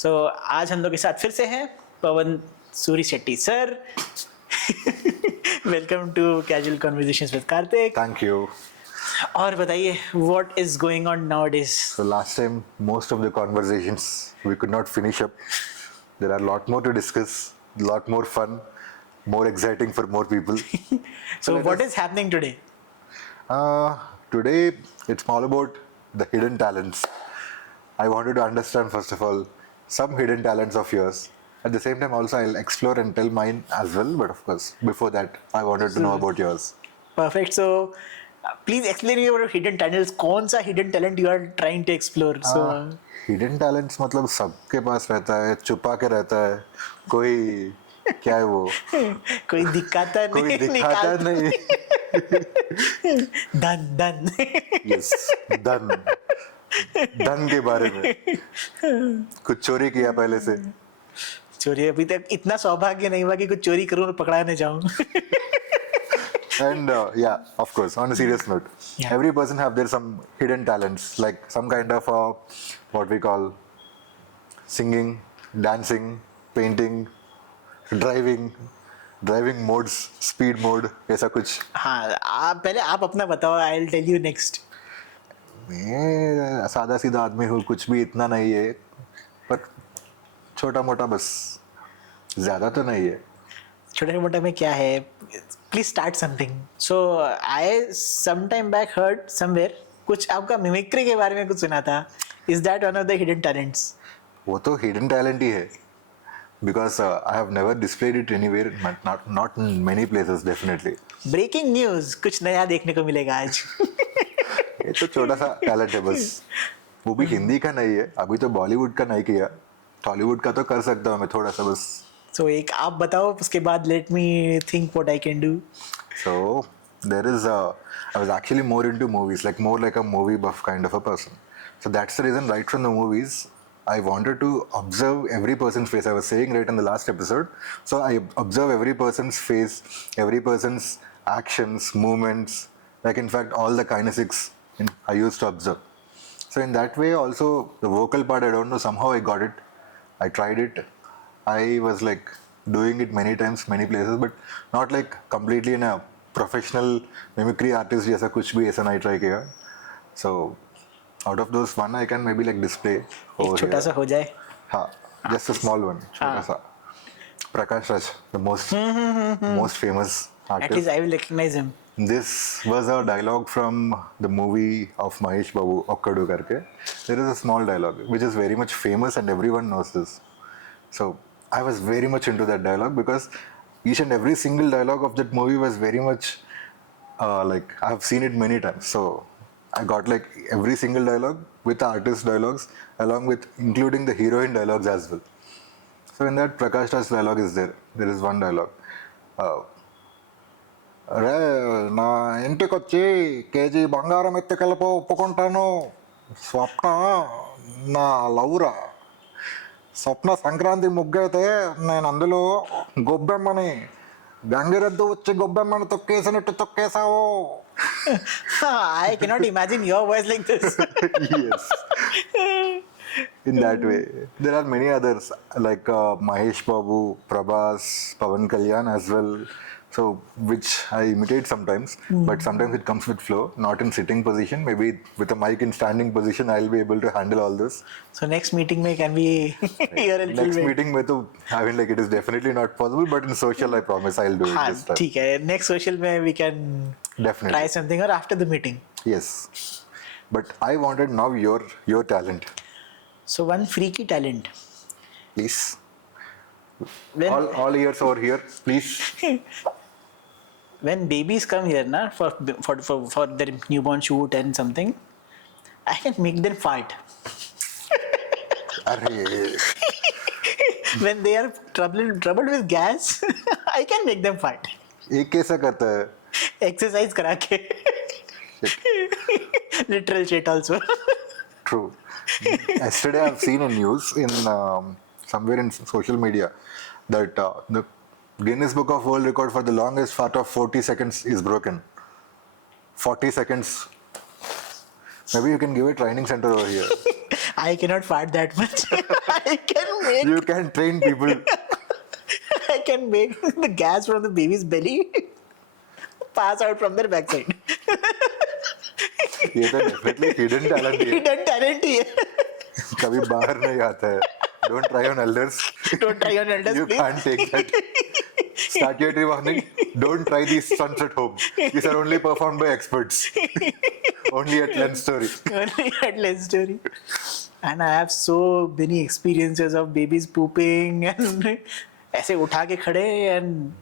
सो आज हम लोग के साथ फिर से हैं Pavan Suri Shetty sir. Welcome to casual conversations with Kartik. Thank you. और बताइए what is going on nowadays? So last time, most of the conversations we could not finish up. There are a lot more to discuss, a lot more fun, more exciting for more people. So what is happening today? Today, it's all about the hidden talents. I wanted to understand, first of all, some hidden talents of yours. At the same time, also, I'll explore and tell mine as well. But of course, before that, I wanted to know about yours. Perfect. So please explain me your hidden talents. कौन सा hidden talent you are trying to explore? So hidden talents मतलब सबके पास रहता है, छुपा के रहता है. कोई क्या है वो, कोई दिखाता कोई नहीं, दिखाता निकालता नहीं. धन. यस, धन के बारे में कुछ चोरी किया पहले से. चोरी अभी तक इतना सौभाग्य नहीं हुआ कि कुछ चोरी करूं और पकड़ाने जाऊं. And yeah, of course, on a serious note, Yeah. every person have their some hidden talents, like some kind of what we call singing, dancing, painting, driving modes, speed mode, ऐसा कुछ. हाँ, आप पहले आप अपना बताओ. I will tell you next. मैं सादा सीधा आदमी हूँ, कुछ भी इतना नहीं है, पर छोटा मोटा बस, ज्यादा तो नहीं है. छोटे मोटा में क्या है? Please start something. So I some time back heard somewhere कुछ आपका मिमिक्री के बारे में कुछ सुना था. Is that one of the hidden talents? वो तो हिडन टैलेंट ही है, because I have never displayed it anywhere, not in many places definitely. Breaking news, कुछ नया देखने को मिलेगा आज. ये तो छोटा सा टैलेंट है बस. वो भी हिंदी का नहीं है, अभी तो बॉलीवुड का नहीं किया, टॉलीवुड का तो कर सकता हूँ मैं थोड़ा सा बस. सो एक आप बताओ, उसके बाद let me think what I can do. So there is I was actually more into movies, like more like a movie buff kind of a person. So that's the reason right from the movies I wanted to observe every person's face. I was saying right in the last episode. So I observe every person's face, every person's actions, movements, like in fact all the kinesics I used to observe. So in that way also the vocal part, I don't know, somehow I got it. I tried it. I was like doing it many times, many places, but not like completely in a professional mimicry artist जैसा कुछ भी ऐसा नहीं try किया. So out of those one I can maybe like display एक over छोटा here. सा हो जाए. हाँ, just a small one, छोटा सा. Prakash Raj, the most famous At artist. least I will recognize him. This was a dialogue from the movie of Mahesh Babu, Okkadu करके. There is a small dialogue which is very much famous and everyone knows this. So I was very much into that dialogue because each and every single dialogue of that movie was very much like I have seen it many times. So I got like every single dialogue with the artist dialogues along with including the heroine dialogues as well. So in that Prakash Raj dialogue is there. There is one dialogue. అరే నా ఇంటికి వచ్చి KG బంగారం ఎత్తుకెళ్ళిపో ఒప్పుకుంటాను. స్వప్న నా Laura. స్వప్న సంక్రాంతి ముగ్గైతే నేను అందులో గొబ్బెమ్మని గంగిరెద్దు వచ్చి గొబ్బెమ్మని తొక్కేసినట్టు తొక్కేసావు. I cannot imagine your voice like this. Yes. In that way. There are many others like Mahesh Babu, Prabhas, Pavan Kalyan as well. So which I imitate sometimes, but sometimes it comes with flow, not in sitting position. Maybe with a mic in standing position, I'll be able to handle all this. So next meeting में can we hear a little Next bit? meeting में तो I mean like it is definitely not possible, but in social I promise I'll do it हाँ, this time. ठीक है. Next social में we can Definitely. try something or after the meeting. Yes. But I wanted now your talent, So one freaky talent. please. When All ears over here, please. when babies come here na for their newborn shoot and something, I can make them fart. अरे When they are troubled with gas, I can make them fart. ये कैसा करता है? Exercise करा के. Literal shit also. True. Yesterday I've seen a news in somewhere in social media that the Guinness Book of World Record for the longest fart of 40 seconds is broken. 40 seconds. Maybe you can give a training center over here. I cannot fart that much. I can make You can train people. I can make the gas from the baby's belly pass out from their backside. ये तो definitely hidden talent है. Hidden talent ही है. कभी बाहर नहीं आता है. Don't try on elders. Don't try on elders, You please. can't take that. Statutory warning. Don't try these stunts at home. These are only performed by experts. Only at Lens Story. Only at Lens Story. And I have so many experiences of babies pooping and ऐसे उठा के खड़े and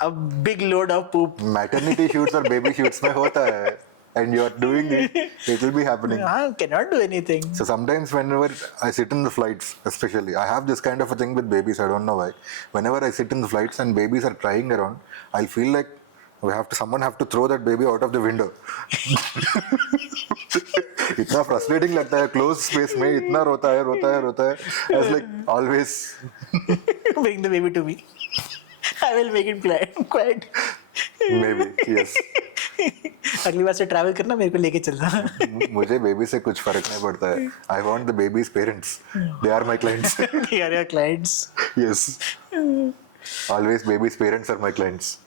a big load of poop. Maternity shoots or baby shoots में होता है. And you are doing it. It will be happening. I cannot do anything. So sometimes whenever I sit in the flights, especially, I have this kind of a thing with babies, I don't know why. Whenever I sit in the flights and babies are crying around, I'll feel like someone have to throw that baby out of the window. इतना frustrating लगता है closed space में इतना रोता है. I was like always. Bring the baby to me. I will make it quiet. Maybe, yes. अगली बार से travel करना मेरे को लेके चलना. मुझे बेबी से कुछ फर्क नहीं पड़ता है. I want the baby's parents. They are my clients. They are your clients. Yes. Always baby's parents are my clients.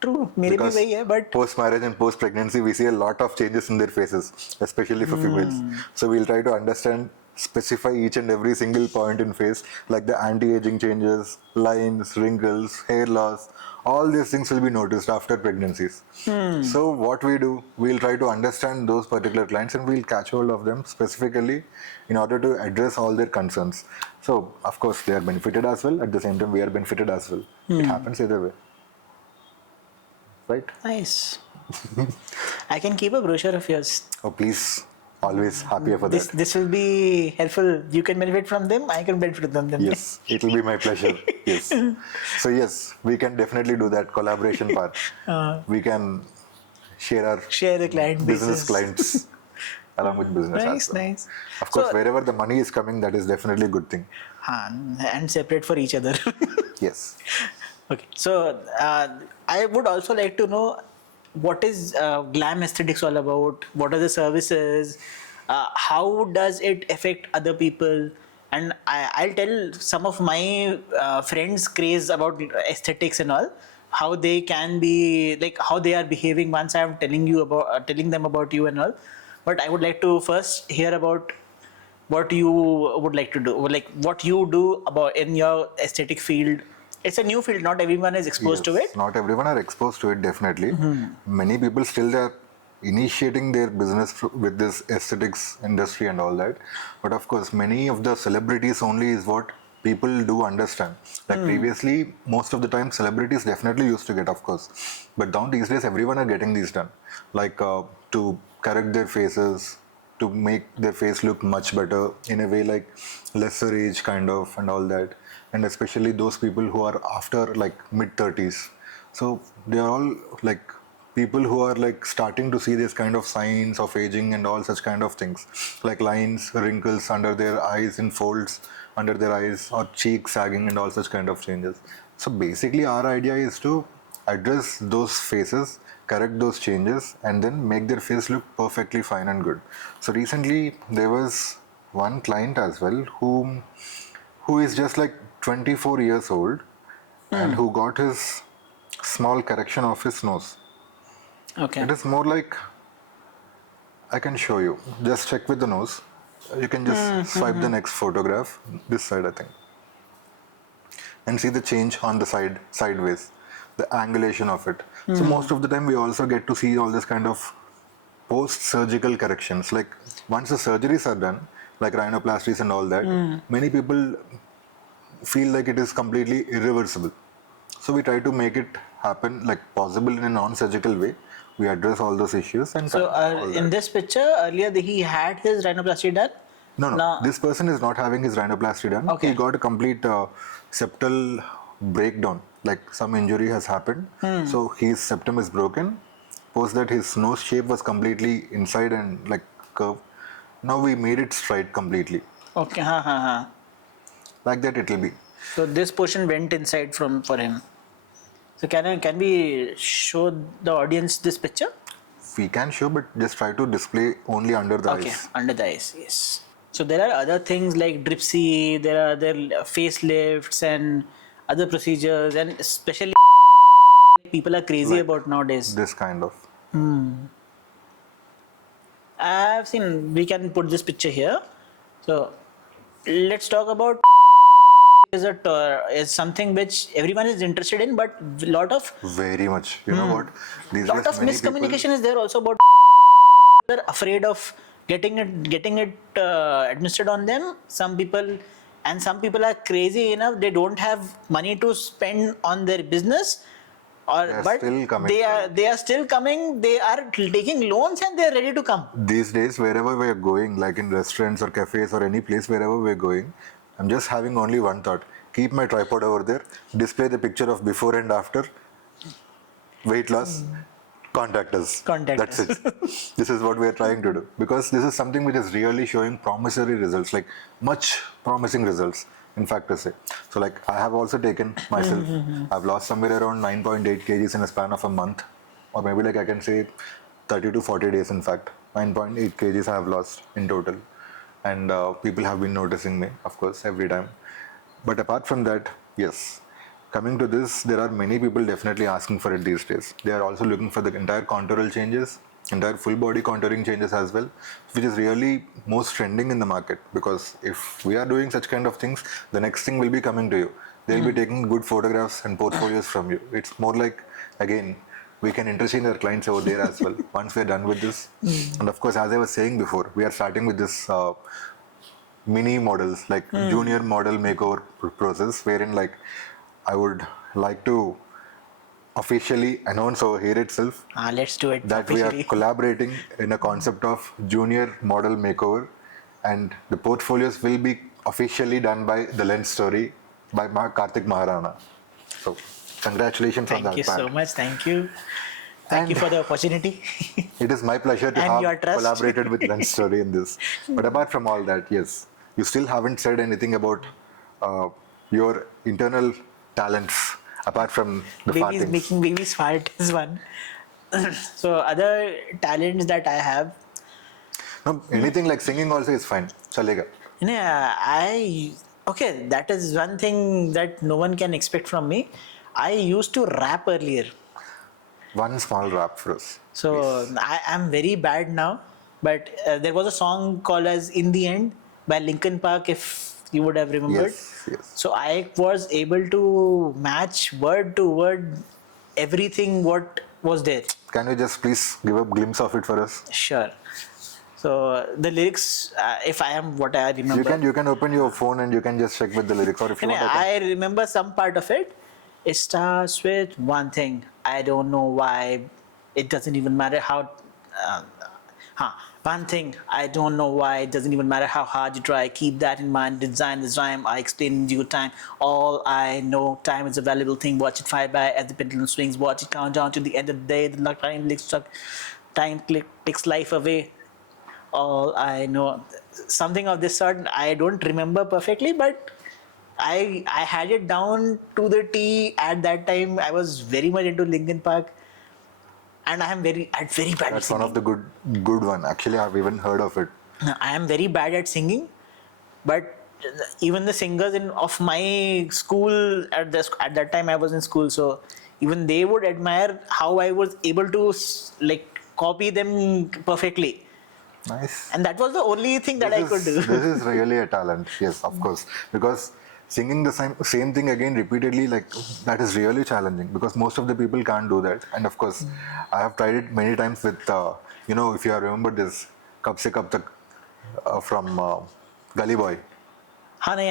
True. मेरे भी वही है, but Post marriage and post pregnancy, we see a lot of changes in their faces, especially for females. So we'll try to understand, specify each and every single point in face, like the anti-aging changes, lines, wrinkles, hair loss. All these things will be noticed after pregnancies. So what we do, we'll try to understand those particular clients and we'll catch hold of them specifically in order to address all their concerns. So of course they are benefited as well. At the same time, we are benefited as well. It happens either way. Right? nice. I can keep a brochure of yours. Oh, please. Always happier for that. This will be helpful. You can benefit from them. I can benefit from them. Yes, it will be my pleasure. Yes. So yes, we can definitely do that collaboration part. We can share Share the client business basis. clients along with business. Nice, as well. nice. Of course, So- wherever the money is coming, that is definitely a good thing. And separate for each other. Yes. Okay. So I would also like to know what is glam aesthetics all about? What are the services? How does it affect other people? And I'll tell some of my friends' craze about aesthetics and all, how they can be like how they are behaving once I'm telling them about you and all. But I would like to first hear about what you would like to do, like what you do about in your aesthetic field. It's a new field, not everyone is exposed to Yes, it. not everyone are exposed to it, definitely. Many people still are initiating their business with this aesthetics industry and all that. But of course, many of the celebrities only is what people do understand. Like previously, most of the time, celebrities definitely used to get, of course. But now these days, everyone are getting these done. Like to correct their faces, to make their face look much better in a way like lesser age kind of and all that. And especially those people who are after like mid 30s. So they are all like people who are like starting to see this kind of signs of aging and all such kind of things, like lines, wrinkles under their eyes, in folds under their eyes, or cheeks sagging and all such kind of changes. So basically our idea is to address those faces, correct those changes, and then make their face look perfectly fine and good. So recently there was one client as well who is just like 24 years old and who got his small correction of his nose. Okay. It is more like, I can show you. Just check with the nose. You can just swipe the next photograph, this side I think, and see the change on the sideways, the angulation of it. So most of the time we also get to see all this kind of post-surgical corrections. Like once the surgeries are done, like rhinoplasties and all that, many people feel like it is completely irreversible. So we try to make it happen like possible in a non-surgical way. We address all those issues and So all in that. this picture earlier, he had his rhinoplasty done. No. This person is not having his rhinoplasty done. Okay. He got a complete septal breakdown. Like some injury has happened. So his septum is broken. Post that his nose shape was completely inside and like curved. Now we made it straight completely. Okay. Like that it will be. So this portion went inside for him. So can we show the audience this picture? We can show, but just try to display only under the Okay, eyes. under the eyes, yes. So there are other things like Dripsy, there are other facelifts and other procedures, and especially people are crazy Like about nowadays. this kind of. I've seen. We can put this picture here. So let's talk about is something which everyone is interested in, but lot of Very much. You know what? These lot days of many people. miscommunication is there also about they're afraid of getting it administered on them. Some people are crazy enough, they don't have money to spend on their business, or They are but still coming they for are it. they are still coming, they are taking loans and they are ready to come. These days, wherever we are going, like in restaurants or cafes or any place, wherever we're going, I'm just having only one thought. Keep my tripod over there, display the picture of before and after, weight loss, contact us. Contact That's us. it. This is what we are trying to do. Because this is something which is really showing promissory results, like much promising results, in fact, to say. So, like, I have also taken myself, I've lost somewhere around 9.8 kgs in a span of a month, or maybe like I can say 30 to 40 days, in fact. 9.8 kgs I have lost in total. And people have been noticing me, of course, every time. But apart from that, yes, coming to this, there are many people definitely asking for it these days. They are also looking for the entire contoural changes, entire full body contouring changes as well, which is really most trending in the market. Because if we are doing such kind of things, the next thing will be coming to you. They'll be taking good photographs and portfolios from you. It's more like, again, we can interchange our clients over there as well once we're done with this. And of course, as I was saying before, we are starting with this mini models, like junior model makeover process, wherein like I would like to officially announce over here itself Let's do it that we are officially. collaborating in a concept of junior model makeover, and the portfolios will be officially done by the Lens Story by Kartik Maharana. So congratulations on Thank that you so part. much. Thank you. Thank you And for the opportunity. it is my pleasure to And your have trust. collaborated with Lens Story in this. But apart from all that, yes, you still haven't said anything about your internal talents apart from the Babies fartings. making babies fart is one. So other talents that I have, No, anything like singing also is fine. Chalega. I okay, that is one thing that no one can expect from me. I used to rap earlier. One small rap for us. So Please. I am very bad now, but there was a song called as "In the End" by Linkin Park, if you would have remembered. Yes, yes. So I was able to match word to word everything what was there. Can you just please give a glimpse of it for us? Sure. So the lyrics, if I am what I remember, You can open your phone and you can just check with the lyrics, or if you want, I I remember some part of it. It starts with one thing. I don't know why. It doesn't even matter how. Uh, One thing. I don't know why. It doesn't even matter how hard you try. Keep that in mind. Design this rhyme. I explain in due time. All I know, time is a valuable thing. Watch it fly by as the pendulum swings. Watch it count down to the end of the day. The luck time takes life away. All I know, something of this sort. I don't remember perfectly, but I had it down to the T at that time. I was very much into Linkin Park, and I'm very bad at That's one of singing. the good one. Actually, I've even heard of it. I am very bad at singing, but even the singers in of my school at that time I was in school, so even they would admire how I was able to like copy them perfectly, Nice. and that was the only thing that I could do. This is really a talent. Yes, of course. Because singing the same thing again repeatedly, like that is really challenging. Because most of the people can't do that. And of course, I have tried it many times with if you have remembered this Kab Se Kab Tak from Gully Boy. हाँ नहीं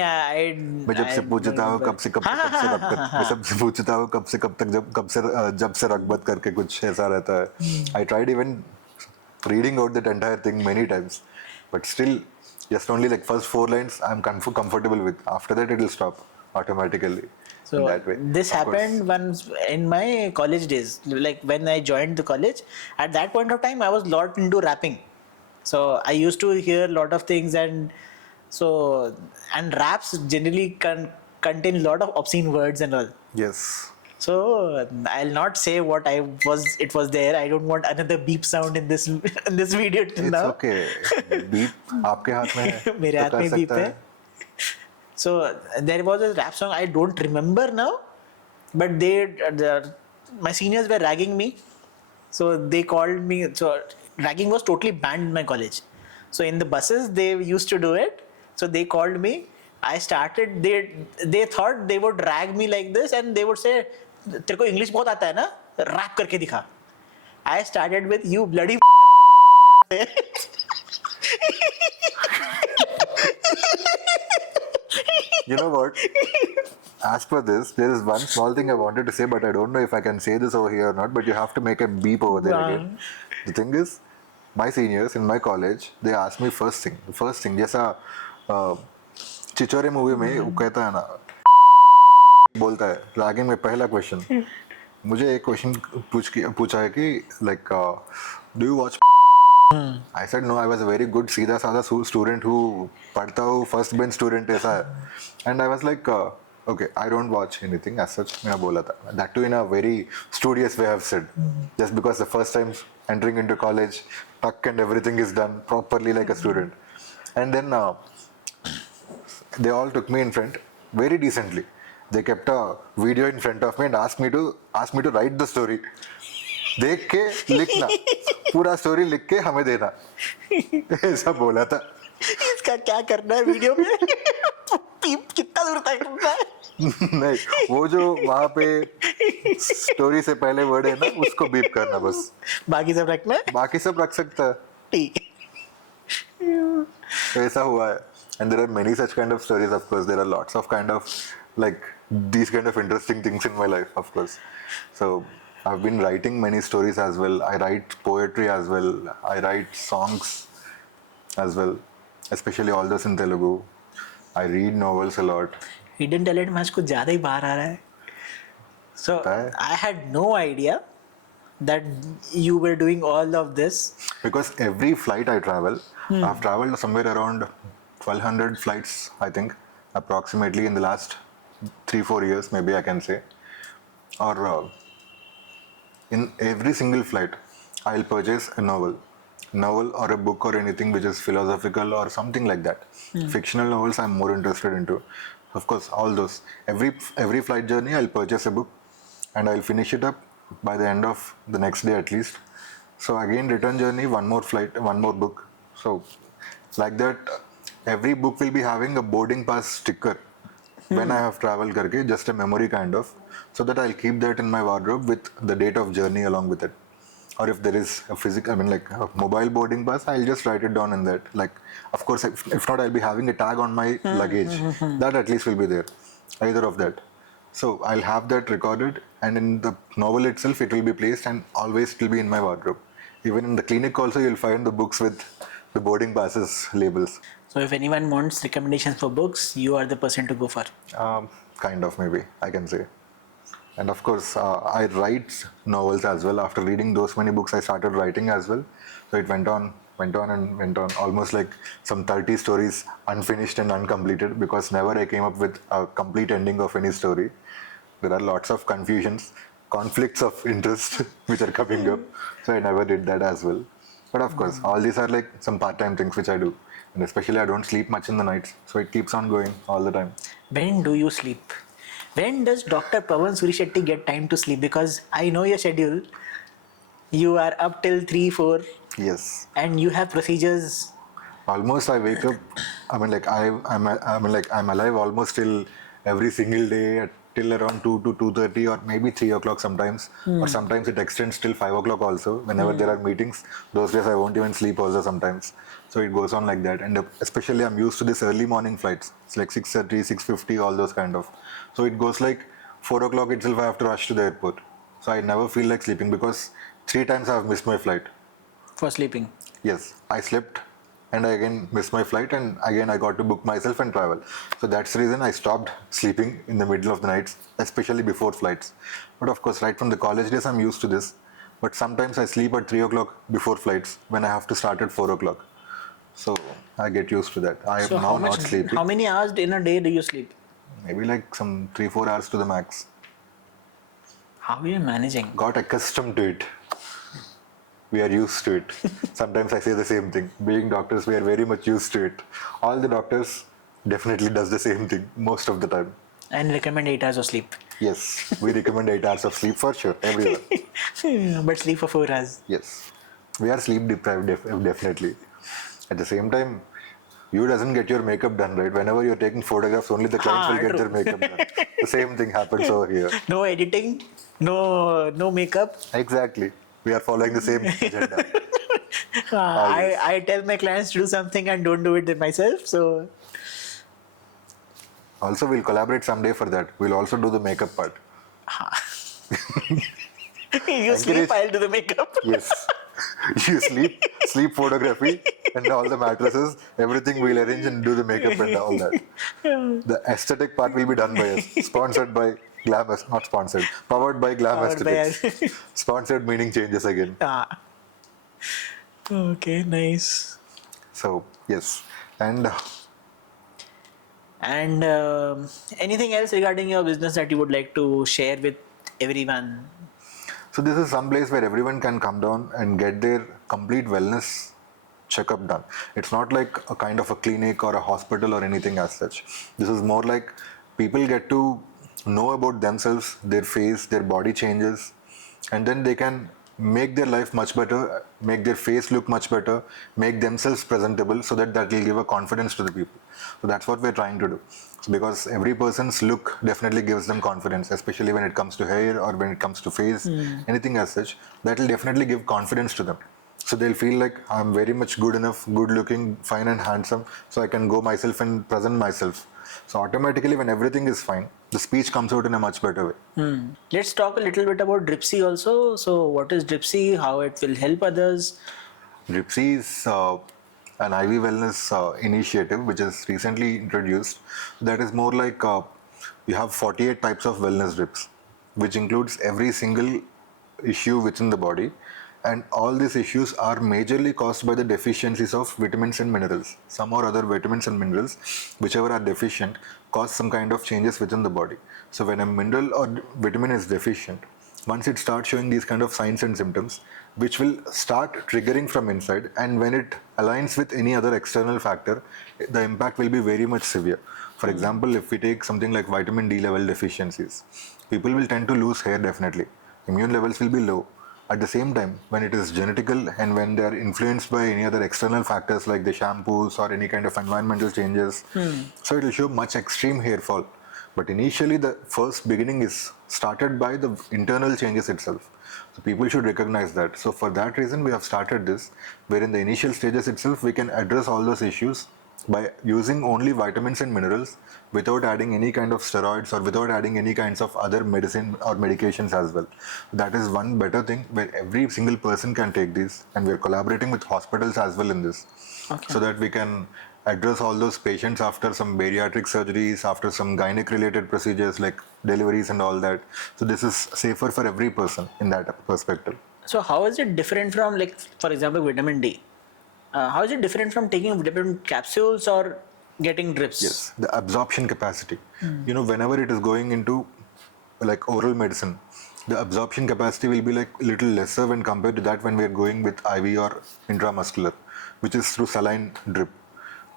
मैं जब I से don't पूछता हूँ remember. कब से कब तक कब से रगबत मैं सबसे पूछता हूँ कब से कब तक जब से रगबत करके कुछ ऐसा रहता है. I tried even reading out that entire thing many times, but still just only like first four lines I'm comfortable with. After that it will stop automatically. In So that way. this Of course. happened once in my college days, like when I joined the college. At that point of time, I was lot into rapping. So I used to hear a lot of things, and so and raps generally contain a lot of obscene words and all. Yes. So I'll not say what it was there. I don't want another beep sound in this in this video till It's now. okay. Beep आपके हाथ में है मेरे तो हाथ कर में beep सकता है. है. So there was a rap song I don't remember now, but my seniors were ragging me. So they called me. So ragging was totally banned in my college. So in the buses they used to do it. So they called me. I started. They thought they would rag me like this, and they would say, "तेरे को English बहुत आता है ना? Rap करके दिखा." I started with you bloody. You know what? As per this, there is one small thing I wanted to say, but I don't know if I can say this over here or not. But you have to make a beep over there again. The thing is, my seniors in my college, they asked me first thing, जैसा चिचोरे movie में वो कहता है ना, बोलता है ragging में पहला क्वेश्चन मुझे एक क्वेश्चन पूछा है कि like do you watch. I said no. I was a very good सीधा साधा student who पढ़ता हूँ first bench student ऐसा है. And I was like okay, I don't watch anything as such. मैंने बोला था. That too in a very studious way I've said. Just because the first time entering into college, tuck and everything is done properly like a student. And then they all took me in front very decently. They kept a video in front of me and asked me to write the story. देख के लिखना पूरा story लिख के हमें देना ऐसा बोला था. इसका क्या करना है वीडियो में? पीप कितना दूर तक करना है? नहीं, वो जो वहाँ पे स्टोरी से पहले वर्ड है ना उसको बीप करना बस. बाकी सब रखना है? बाकी सब रख सकता है. ठीक. तो ऐसा हुआ है. And there are many such kind of stories. Of course, there are lots of kind of like these kind of interesting things in my life. Of course, so I've been writing many stories as well. I write poetry as well. I write songs as well, especially all those in Telugu. I read novels a lot. Hidden talent में आज कुछ ज़्यादा ही बाहर आ रहा है. So I had no idea that you were doing all of this. Because every flight I travel, I've traveled somewhere around 1200 flights, I think, approximately in the last 3-4 years, maybe I can say. Or in every single flight, I'll purchase a novel or a book or anything which is philosophical or something like that. Fictional novels I'm more interested into. Of course, all those. Every flight journey, I'll purchase a book and I'll finish it up by the end of the next day at least. So again, return journey, one more flight, one more book. So like that, every book will be having a boarding pass sticker when I have traveled karke, just a memory kind of, so that I'll keep that in my wardrobe with the date of journey along with it. Or if there is a physical, I mean like a mobile boarding pass, I'll just write it down in that. Like, of course, if not, I'll be having a tag on my luggage. That at least will be there, either of that. So I'll have that recorded, and in the novel itself, it will be placed, and always it will be in my wardrobe. Even in the clinic also, you'll find the books with the boarding passes labels. So if anyone wants recommendations for books, you are the person to go for. Kind of, maybe I can say. And of course, I write novels as well. After reading those many books, I started writing as well. So it went on, almost like some 30 stories unfinished and uncompleted, because never I came up with a complete ending of any story. There are lots of confusions, conflicts of interest which are coming up. So I never did that as well. But of course, all these are like some part-time things which I do. And especially I don't sleep much in the nights. So it keeps on going all the time. When do you sleep? When does Dr. Pawan Surishetty get time to sleep? Because I know your schedule. You are up till 3-4. Yes. And you have procedures. Almost I wake up. I mean, like I'm alive almost till every single day till around 2 to 2:30 or maybe 3 o'clock sometimes. Or sometimes it extends till 5 o'clock also. Whenever there are meetings, those days I won't even sleep also sometimes. So it goes on like that. And especially I'm used to this early morning flights. It's like 6:30, 6:50, all those kind of. So it goes like 4 o'clock itself I have to rush to the airport. So I never feel like sleeping because 3 times I have missed my flight. For sleeping? Yes, I slept and I again missed my flight, and again I got to book myself and travel. So that's the reason I stopped sleeping in the middle of the nights, especially before flights. But of course, right from the college days, I'm used to this. But sometimes I sleep at 3 o'clock before flights when I have to start at 4 o'clock. So I get used to that. I am now not sleeping. How many hours in a day do you sleep? Maybe like some 3-4 hours to the max. How are you managing? Got accustomed to it. We are used to it. Sometimes I say the same thing. Being doctors, we are very much used to it. All the doctors definitely does the same thing most of the time. And recommend 8 hours of sleep. Yes, we recommend 8 hours of sleep for sure, everyone. But sleep for 4 hours. Yes, we are sleep deprived definitely. At the same time, you doesn't get your makeup done, right? Whenever you're taking photographs, only the clients will get True. their makeup done. The same thing happens over here. No editing, no makeup. Exactly. We are following the same agenda. Always. I tell my clients to do something and don't do it myself. So Also, we'll collaborate someday for that. We'll also do the makeup part. you sleep, I'll do the makeup. Yes. You sleep photography, and all the mattresses, everything we'll arrange and do the makeup and all that. The aesthetic part will be done by us. Sponsored by Glam, not sponsored, powered by Glam Powered by Aesthetics. Sponsored meaning changes again. Okay, nice. So, yes. And And anything else regarding your business that you would like to share with everyone? so this is some place where everyone can come down and get their complete wellness checkup done. It's not like a kind of a clinic or a hospital or anything as such. This is more like people get to know about themselves, their face, their body changes, and then they can make their life much better, make their face look much better, make themselves presentable, so that will give a confidence to the people. So that's what we're trying to do. So because every person's look definitely gives them confidence, especially when it comes to hair or when it comes to face, anything as such, that will definitely give confidence to them. So they'll feel like I'm very much good enough, good looking, fine and handsome, so I can go myself and present myself. So automatically when everything is fine, the speech comes out in a much better way. Let's talk a little bit about Dripsy also. So, what is Dripsy? How it will help others? Dripsy is an IV wellness initiative which is recently introduced. That is more like you have 48 types of wellness drips, which includes every single issue within the body. And all these issues are majorly caused by the deficiencies of vitamins and minerals. Some or other vitamins and minerals, whichever are deficient, cause some kind of changes within the body. So when a mineral or vitamin is deficient, once it starts showing these kind of signs and symptoms, which will start triggering from inside, and when it aligns with any other external factor, the impact will be very much severe. For example, if we take something like vitamin D level deficiencies, people will tend to lose hair definitely. Immune levels will be low. At the same time, when it is genetical and when they are influenced by any other external factors like the shampoos or any kind of environmental changes, so it will show much extreme hair fall. But initially, the first beginning is started by the internal changes itself. So people should recognize that. So for that reason, we have started this, where in the initial stages itself, we can address all those issues by using only vitamins and minerals without adding any kind of steroids or without adding any kinds of other medicine or medications as well. That is one better thing where every single person can take these, and we are collaborating with hospitals as well in this, so that we can address all those patients after some bariatric surgeries, after some gynec related procedures like deliveries and all that. So this is safer for every person in that perspective. So, how is it different from, like, for example, vitamin D? How is it different from taking different capsules or getting drips? Yes, the absorption capacity. Whenever it is going into like oral medicine, the absorption capacity will be like little lesser when compared to that when we are going with IV or intramuscular, which is through saline drip.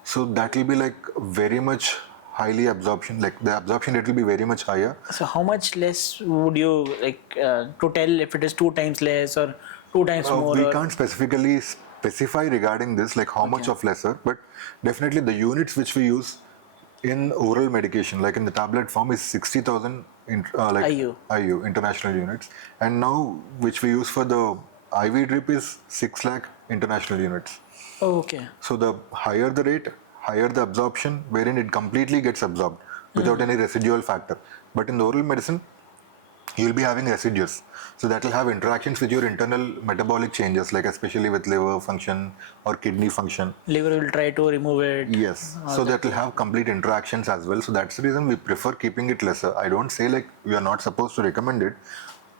So that will be like very much highly absorption, like the absorption rate will be very much higher. So, how much less would you like to tell if it is 2 times less or 2 times more? We or... can't specifically specify regarding this, like how much of lesser, but definitely the units which we use in oral medication, like in the tablet form, is 60,000 IU international units, and now which we use for the IV drip is 6 lakh international units. Oh, okay. So the higher the rate, higher the absorption, wherein it completely gets absorbed without any residual factor. But in the oral medicine, you will be having residues. So that will have interactions with your internal metabolic changes, like especially with liver function or kidney function. Liver will try to remove it. Yes. So that will have complete interactions as well. So that's the reason we prefer keeping it lesser. I don't say like we are not supposed to recommend it,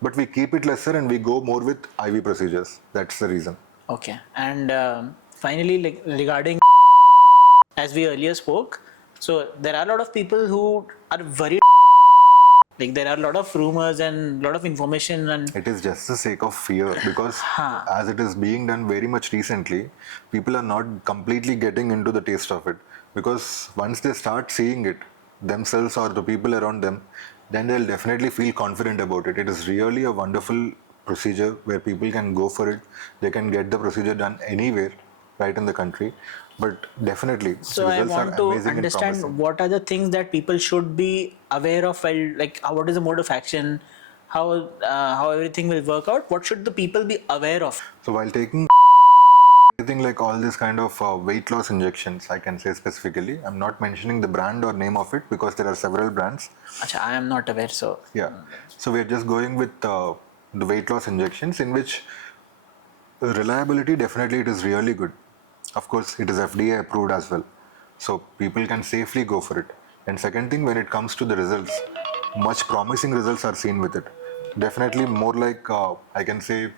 but we keep it lesser and we go more with IV procedures. That's the reason. Okay. And finally, like regarding, as we earlier spoke, so there are a lot of people who are worried Like there are a lot of rumors and a lot of information and It is just the sake of fear because Huh. as it is being done very much recently, people are not completely getting into the taste of it. Because once they start seeing it themselves or the people around them, then they'll definitely feel confident about it. It is really a wonderful procedure where people can go for it. They can get the procedure done anywhere, right in the country. But definitely, the so I results are want to amazing and understand promising. what are the things that people should be aware of while like what is the mode of action, how everything will work out. What should the people be aware of? So while taking anything like all this kind of weight loss injections, I can say specifically, I'm not mentioning the brand or name of it because there are several brands. Acha, I am not aware, so Yeah. So we're just going with the weight loss injections in which reliability definitely it is really good. Of course, it is FDA approved as well. So people can safely go for it. And second thing, when it comes to the results, much promising results are seen with it. Definitely more like I can say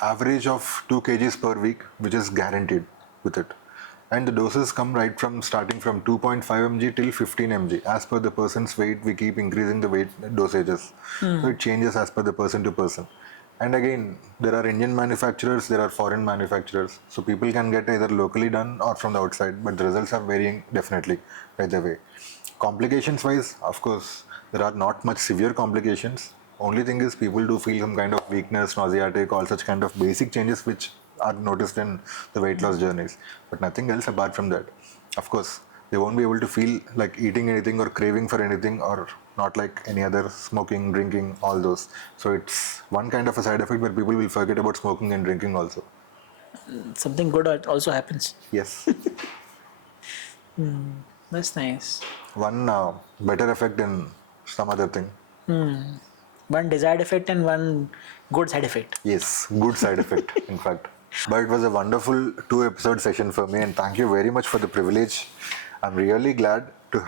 average of 2 kgs per week, which is guaranteed with it. And the doses come right from starting from 2.5 mg till 15 mg. As per the person's weight, we keep increasing the weight dosages. So it changes as per the person to person. And again, there are Indian manufacturers, there are foreign manufacturers. So people can get either locally done or from the outside, but the results are varying definitely by the way. Complications wise, of course, there are not much severe complications. Only thing is people do feel some kind of weakness, nauseatic, all such kind of basic changes which are noticed in the weight loss journeys. But nothing else apart from that. Of course, they won't be able to feel like eating anything or craving for anything or not like any other smoking, drinking, all those. So it's one kind of a side effect where people will forget about smoking and drinking also. something good also happens. Yes. That's nice. One better effect in some other thing. One desired effect and one good side effect. Yes, good side effect, in fact. But it was a wonderful 2 episode session for me, and thank you very much for the privilege. I'm really glad to,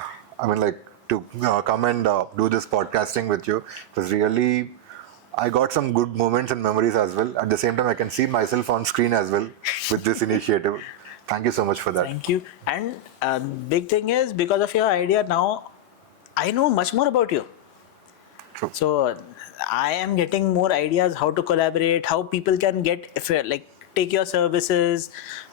come and do this podcasting with you. It was really, I got some good moments and memories as well. At the same time, I can see myself on screen as well with this initiative. Thank you so much for that. Thank you. And big thing is because of your idea now, I know much more about you. True. So I am getting more ideas how to collaborate, how people can get if like take your services.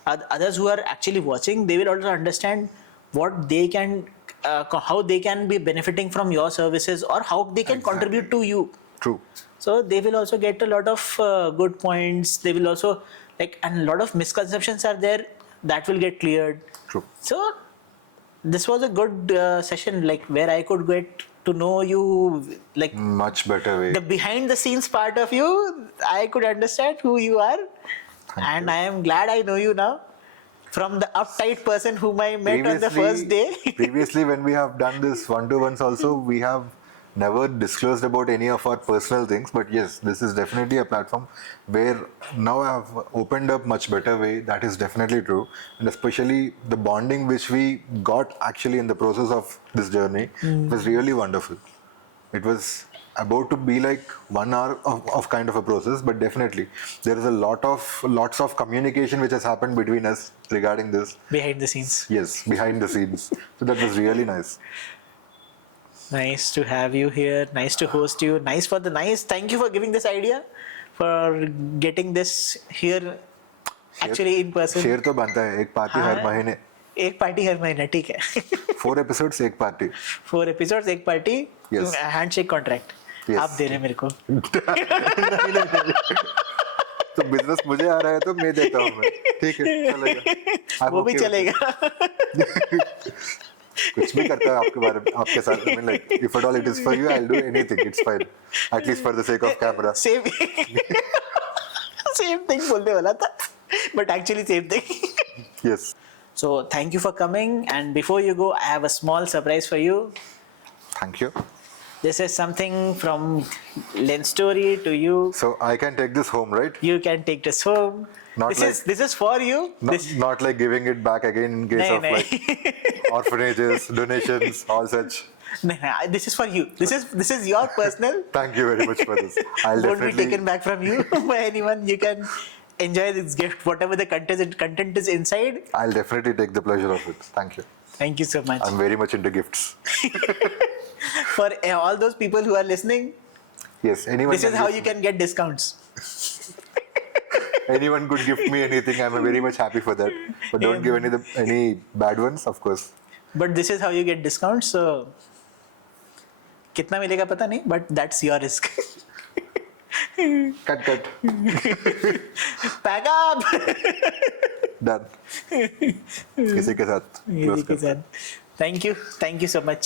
Others who are actually watching, they will also understand what they can, how they can be benefiting from your services or how they can contribute to you. True. So they will also get a lot of good points. They will also like, and a lot of misconceptions are there that will get cleared. True. So this was a good session, like where I could get to know you, like Much better way. the behind the scenes part of you. I could understand who you are, and you. I am glad I know you now. From the uptight person whom I met on the first day. Previously, when we have done this one-to-ones also, we have never disclosed about any of our personal things. But yes, this is definitely a platform where now I have opened up much better way. That is definitely true. And especially the bonding which we got actually in the process of this journey was really wonderful. It was about to be like 1 hour of kind of a process, but definitely there is a lots of communication which has happened between us regarding this. Behind the scenes. Yes, behind the scenes. So that was really nice. Nice to have you here. Nice to host you. Thank you for giving this idea, for getting this here actually in person. Share तो बनता है एक party हर महीने. एक party हर महीना ठीक है. 4 episodes एक पार्टी. 4 episodes एक party. Yes. Handshake contract. Yes. आप दे रहे हैं मेरे को. तो बिजनेस मुझे आ रहा है तो मैं देता हूँ मैं. ठीक है चलेगा. वो भी चलेगा. कुछ भी करता है आपके बारे में आपके साथ. I mean like if at all it is for you, I'll do anything. It's fine. At least for the sake of camera. Same thing बोलने वाला था, but actually same thing. Yes. So thank you for coming, and before you go, I have a small surprise for you. Thank you. This is something from Lens Story to you. So I can take this home, right? You can take this home. Not This is for you. Not like giving it back again in case of like orphanages, donations, all such. No, this is for you. This is your personal. Thank you very much for this. I'll Won't be definitely taken back from you by anyone. You can enjoy this gift, whatever the content is inside. I'll definitely take the pleasure of it. Thank you. Thank you so much. I'm very much into gifts. For all those people who are listening, Yes, anyone. this is how you can get discounts. Anyone could gift me anything. I'm very much happy for that. But don't give any bad ones, of course. But this is how you get discounts. So कितना मिलेगा पता नहीं, but that's your risk. Cut. Pack up. Done. इसी के साथ close करते हैं. Thank you so much.